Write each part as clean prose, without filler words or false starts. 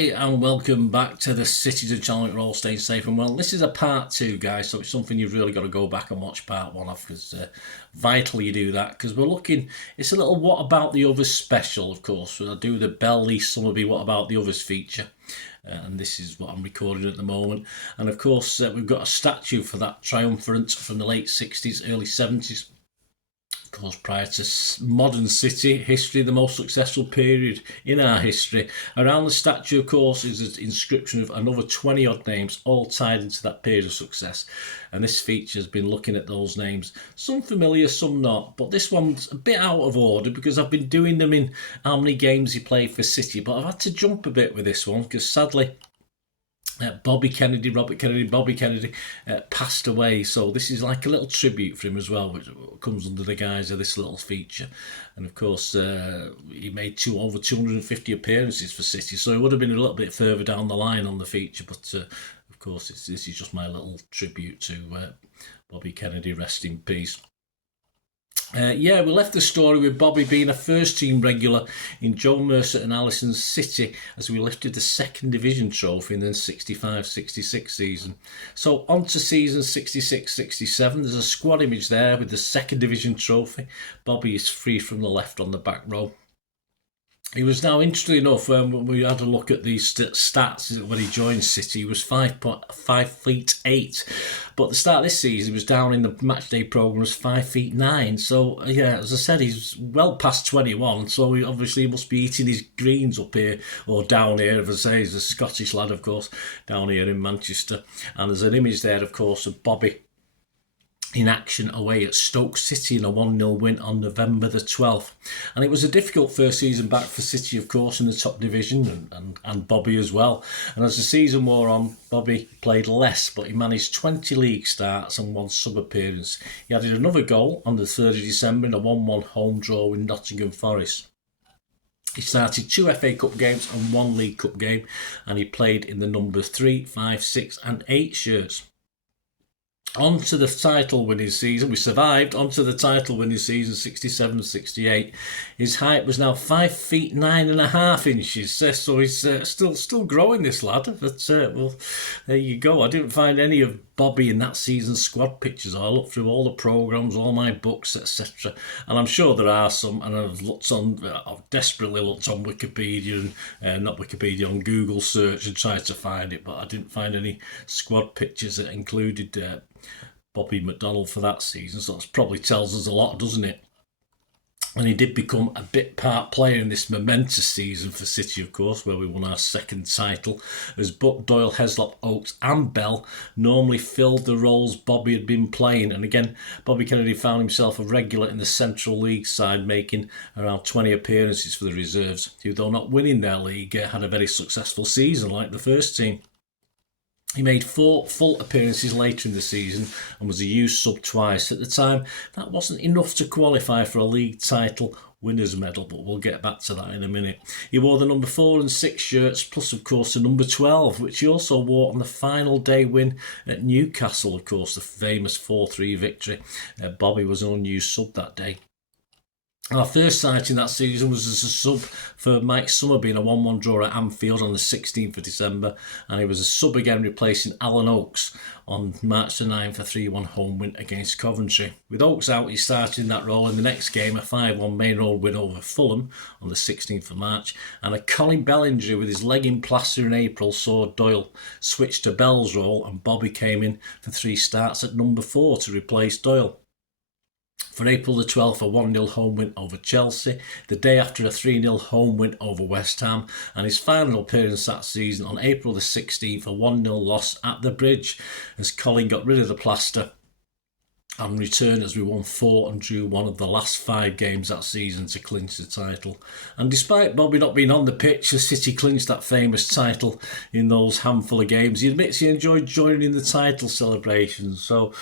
Hi and welcome back to the Citizen channel. You're all staying safe and well. This is a part 2, guys, so it's something you've really got to go back and watch part 1 of, because vital you do that, because we're looking, it's a little what about the others special, of course. So I do the Bell Lee Summerbee what about the others feature, and this is what I'm recording at the moment. And of course we've got a statue for that triumvirate from the late 60s, early 70s. Of course, prior to modern city history, the most successful period in our history. Around the statue, of course, is an inscription of another 20 odd names, all tied into that period of success. And this feature has been looking at those names, some familiar, some not, but this one's a bit out of order because I've been doing them in how many games he played for City, but I've had to jump a bit with this one because sadly Bobby Kennedy passed away, so this is like a little tribute for him as well, which comes under the guise of this little feature. And of course he made over 250 appearances for City, so it would have been a little bit further down the line on the feature, but of course this is just my little tribute to Bobby Kennedy, rest in peace. We left the story with Bobby being a first team regular in Joe Mercer and Allison's City as we lifted the second division trophy in the 65-66 season. So on to season 66-67, there's a squad image there with the second division trophy. Bobby is free from the left on the back row. He was now, interestingly enough, when we had a look at these stats when he joined City, he was 5 feet 8. But at the start of this season, he was down in the matchday programme, was 5 feet 9. So, yeah, as I said, he's well past 21. So, he obviously must be eating his greens up here, or down here, as I say. He's a Scottish lad, of course, down here in Manchester. And there's an image there, of course, of Bobby in action away at Stoke City in a 1-0 win on November the 12th. And it was a difficult first season back for City, of course, in the top division, and Bobby as well. And as the season wore on, Bobby played less, but he managed 20 league starts and 1 sub-appearance. He added another goal on the 3rd of December in a 1-1 home draw with Nottingham Forest. He started 2 FA Cup games and 1 League Cup game, and he played in the number 3, 5, 6 and 8 shirts. On to the title winning season. We survived onto the title winning season 67-68. His height was now 5 feet 9.5 inches. So he's still growing, this lad. But well, there you go. I didn't find any of Bobby in that season's squad pictures. I looked through all the programmes, all my books, etc. And I'm sure there are some. And I've desperately looked on Wikipedia and not Wikipedia, on Google search and tried to find it, but I didn't find any squad pictures that included Bobby McDonald for that season, so that probably tells us a lot, doesn't it? And he did become a bit part player in this momentous season for City, of course, where we won our second title, as Buck, Doyle, Heslop, Oakes and Bell normally filled the roles Bobby had been playing. And again, Bobby Kennedy found himself a regular in the Central League side, making around 20 appearances for the reserves, who, though not winning their league, had a very successful season like the first team. He made 4 full appearances later in the season and was a used sub twice. At the time, that wasn't enough to qualify for a league title winners medal, but we'll get back to that in a minute. He wore the number 4 and 6 shirts, plus of course the number 12, which he also wore on the final day win at Newcastle, of course, the famous 4-3 victory. Bobby was an unused sub that day. Our first sighting that season was as a sub for Mike Summerbee in a 1-1 draw at Anfield on the 16th of December, and he was a sub again replacing Alan Oakes on March the 9th, a 3-1 home win against Coventry. With Oakes out, he started in that role in the next game, a 5-1 main road win over Fulham on the 16th of March, and a Colin Bell injury with his leg in plaster in April saw Doyle switch to Bell's role, and Bobby came in for 3 starts at number 4 to replace Doyle. For April the 12th, a 1-0 home win over Chelsea, the day after a 3-0 home win over West Ham, and his final appearance that season on April the 16th, a 1-0 loss at the Bridge, as Colin got rid of the plaster and returned as we won 4 and drew one of the last 5 games that season to clinch the title. And despite Bobby not being on the pitch as City clinched that famous title in those handful of games, he admits he enjoyed joining in the title celebrations. So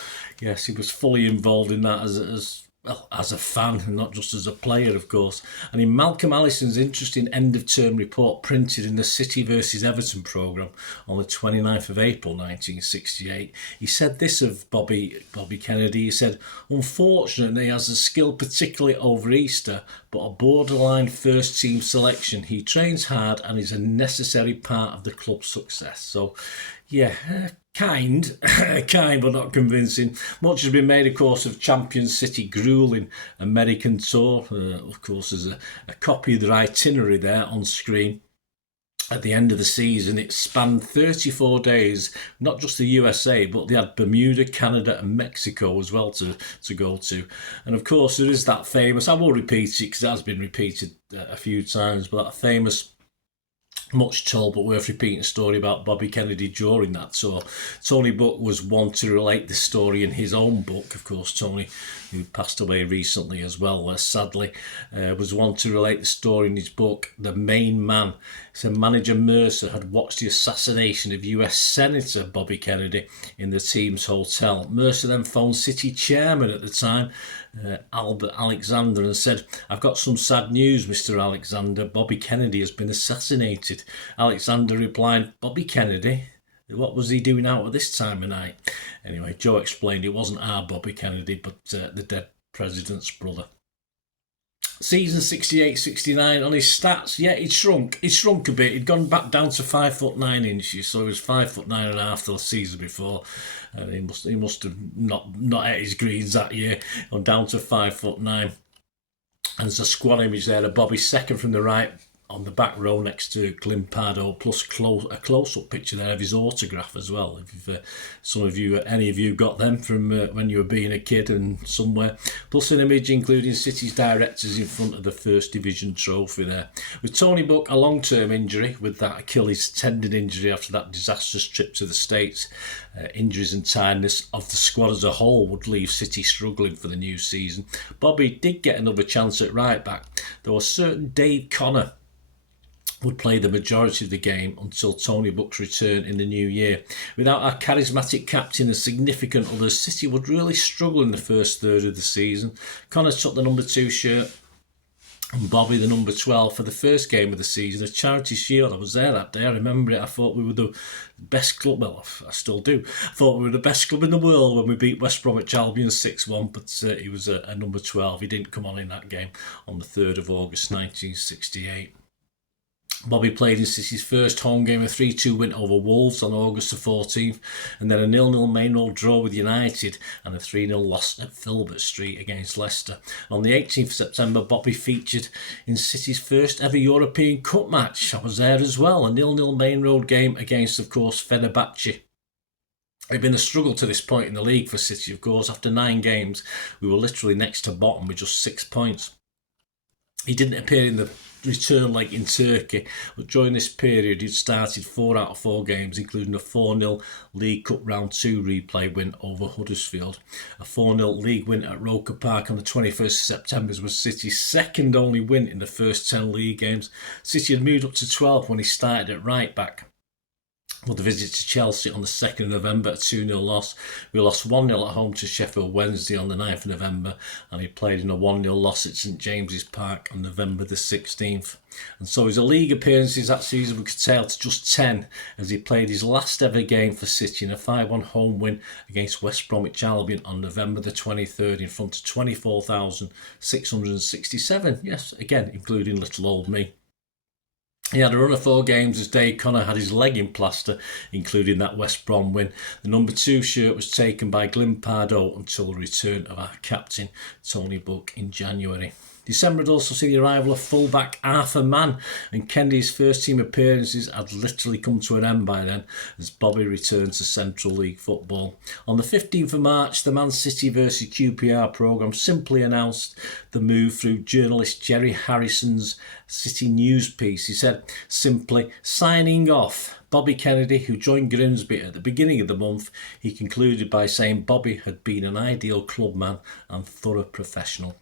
yes, he was fully involved in that as well, as a fan and not just as a player, of course. And in Malcolm Allison's interesting end-of-term report printed in the City versus Everton programme on the 29th of April 1968, he said this of Bobby Kennedy. He said, unfortunately, he has a skill particularly over Easter, but a borderline first-team selection. He trains hard and is a necessary part of the club's success. So, yeah, kind, but not convincing. Much has been made, of course, of Champions City gruelling American tour. Of course, there's a copy of their itinerary there on screen. At the end of the season, it spanned 34 days, not just the USA, but they had Bermuda, Canada and Mexico as well to go to. And of course, there is that famous, I won't repeat it because it has been repeated a few times, but that famous, much told but worth repeating story about Bobby Kennedy during that tour. Tony Buck was one to relate the story in his own book. Of course, Tony, who passed away recently as well, sadly, was one to relate the story in his book, The Main Man. So manager Mercer had watched the assassination of US Senator Bobby Kennedy in the team's hotel. Mercer then phoned City chairman at the time, Albert Alexander, and said, "I've got some sad news, Mr. Alexander. Bobby Kennedy has been assassinated." Alexander replied, "Bobby Kennedy? What was he doing out at this time of night?" Anyway, Joe explained it wasn't our Bobby Kennedy, but the dead president's brother. Season 68-69 on his stats, yeah, he'd shrunk a bit. He'd gone back down to 5'9", so he was 5'9.5" the season before. And he must have not hit his greens that year, on down to 5'9". And there's a squad image there of Bobby second from the right on the back row next to Glenn Pardo, plus a close-up picture there of his autograph as well. If any of you got them from when you were being a kid and somewhere. Plus an image including City's directors in front of the First Division trophy there. With Tony Buck, a long-term injury with that Achilles tendon injury after that disastrous trip to the States, injuries and tiredness of the squad as a whole would leave City struggling for the new season. Bobby did get another chance at right back, though a certain Dave Connor would play the majority of the game until Tony Buck's return in the new year. Without our charismatic captain and significant others, City would really struggle in the first third of the season. Connor took the number 2 shirt and Bobby the number 12 for the first game of the season, a Charity Shield. I was there that day, I remember it. I thought we were the best club, well, I still do. I thought we were the best club in the world when we beat West Bromwich Albion 6-1, but he was a number 12. He didn't come on in that game on the 3rd of August 1968. Bobby played in City's first home game, a 3-2 win over Wolves on August the 14th, and then a 0-0 main road draw with United and a 3-0 loss at Filbert Street against Leicester. On the 18th of September, Bobby featured in City's first ever European Cup match. I was there as well, a 0-0 main road game against, of course, Fenerbahce. It had been a struggle to this point in the league for City, of course. After 9 games, we were literally next to bottom with just 6 points. He didn't appear in the return leg in Turkey, but during this period he'd started 4 out of 4 games, including a 4-0 League Cup Round 2 replay win over Huddersfield. A 4-0 league win at Roker Park on the 21st of September was City's second only win in the first 10 league games. City had moved up to 12 when he started at right back. With the visit to Chelsea on the 2nd of November, a 2-0 loss. We lost 1-0 at home to Sheffield Wednesday on the 9th of November, and he played in a 1-0 loss at St James's Park on November the 16th. And so his league appearances that season were curtailed to just 10, as he played his last ever game for City in a 5-1 home win against West Bromwich Albion on November the 23rd in front of 24,667. Yes, again, including little old me. He had a run of 4 games as Dave Connor had his leg in plaster, including that West Brom win. The number 2 shirt was taken by Glenn Pardo until the return of our captain, Tony Buck, in January. December had also seen the arrival of fullback Arthur Mann, and Kennedy's first team appearances had literally come to an end by then as Bobby returned to Central League football. On the 15th of March, the Man City vs QPR programme simply announced the move through journalist Jerry Harrison's City News piece. He said, simply, signing off. Bobby Kennedy, who joined Grimsby at the beginning of the month, he concluded by saying Bobby had been an ideal clubman and thorough professional.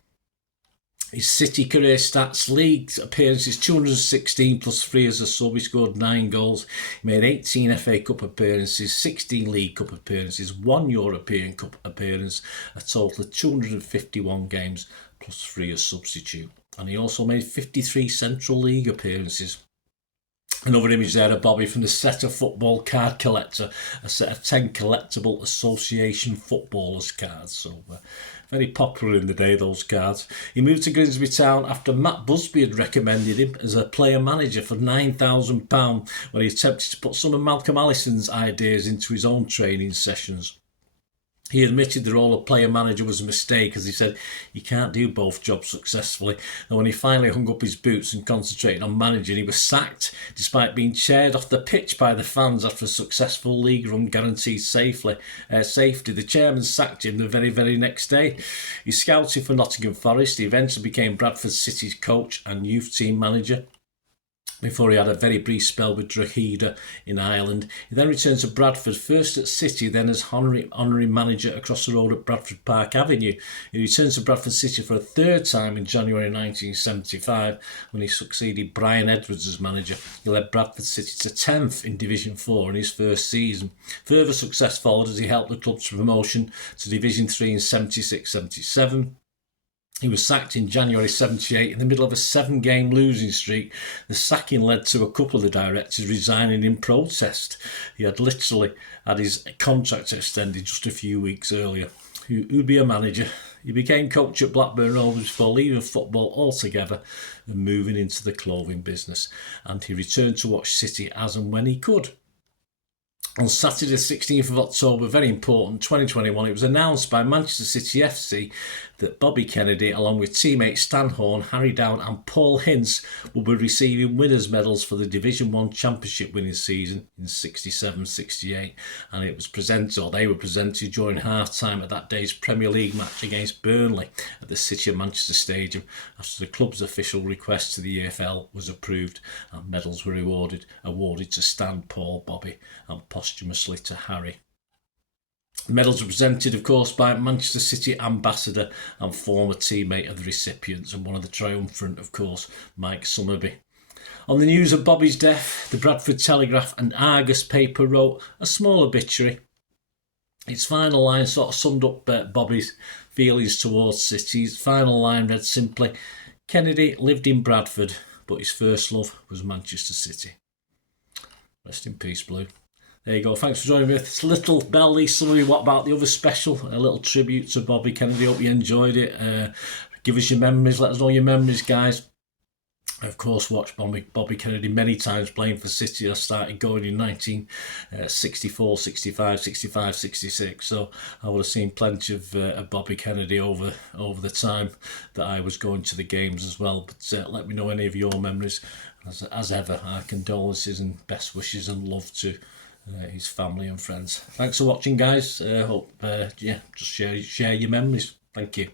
His City career stats: league appearances 216 plus 3 as a sub. He scored 9 goals. He made 18 FA Cup appearances, 16 League Cup appearances, 1 European Cup appearance, a total of 251 games plus 3 as substitute. And he also made 53 Central League appearances. Another image there of Bobby from the Set of Football card collector, a set of 10 collectible association footballers cards. So very popular in the day, those cards. He moved to Grimsby Town after Matt Busby had recommended him as a player manager for £9,000 when he attempted to put some of Malcolm Allison's ideas into his own training sessions. He admitted the role of player manager was a mistake, as he said you can't do both jobs successfully. And when he finally hung up his boots and concentrated on managing, he was sacked despite being cheered off the pitch by the fans after a successful league run guaranteed safety. The chairman sacked him the very, very next day. He scouted for Nottingham Forest. He eventually became Bradford City's coach and youth team manager, before he had a very brief spell with Drogheda in Ireland. He then returned to Bradford, first at City, then as honorary manager across the road at Bradford Park Avenue. He returned to Bradford City for a third time in January 1975 when he succeeded Brian Edwards as manager. He led Bradford City to 10th in Division 4 in his first season. Further success followed as he helped the club to promotion to Division 3 in 76-77. He was sacked in January 78 in the middle of a 7-game losing streak. The sacking led to a couple of the directors resigning in protest. He had literally had his contract extended just a few weeks earlier. Who'd be a manager? He became coach at Blackburn Rovers before leaving football altogether and moving into the clothing business. And he returned to watch City as and when he could. On Saturday the 16th of October, very important, 2021, it was announced by Manchester City FC that Bobby Kennedy, along with teammates Stan Horn, Harry Down and Paul Hintz, will be receiving winners' medals for the Division 1 Championship winning season in 67-68. And it was presented, or they were presented during half-time at that day's Premier League match against Burnley at the City of Manchester Stadium after the club's official request to the EFL was approved, and medals were awarded to Stan, Paul, Bobby and posthumously to Harry. The medals were presented, of course, by Manchester City ambassador and former teammate of the recipients, and one of the triumphant, of course, Mike Summerbee. On the news of Bobby's death, the Bradford Telegraph and Argus paper wrote a small obituary. Its final line sort of summed up Bobby's feelings towards City. His final line read simply, Kennedy lived in Bradford, but his first love was Manchester City. Rest in peace, Blue. There you go. Thanks for joining me with this little belly summary. What about the other special? A little tribute to Bobby Kennedy. Hope you enjoyed it. Give us your memories. Let us know your memories, guys. I, of course, watched Bobby Kennedy many times playing for City. I started going in 1964, 65, 65, 66. So I would have seen plenty of Bobby Kennedy over the time that I was going to the games as well. But let me know any of your memories. As ever, our condolences and best wishes and love to his family and friends. Thanks for watching, guys. Hope just share your memories. Thank you.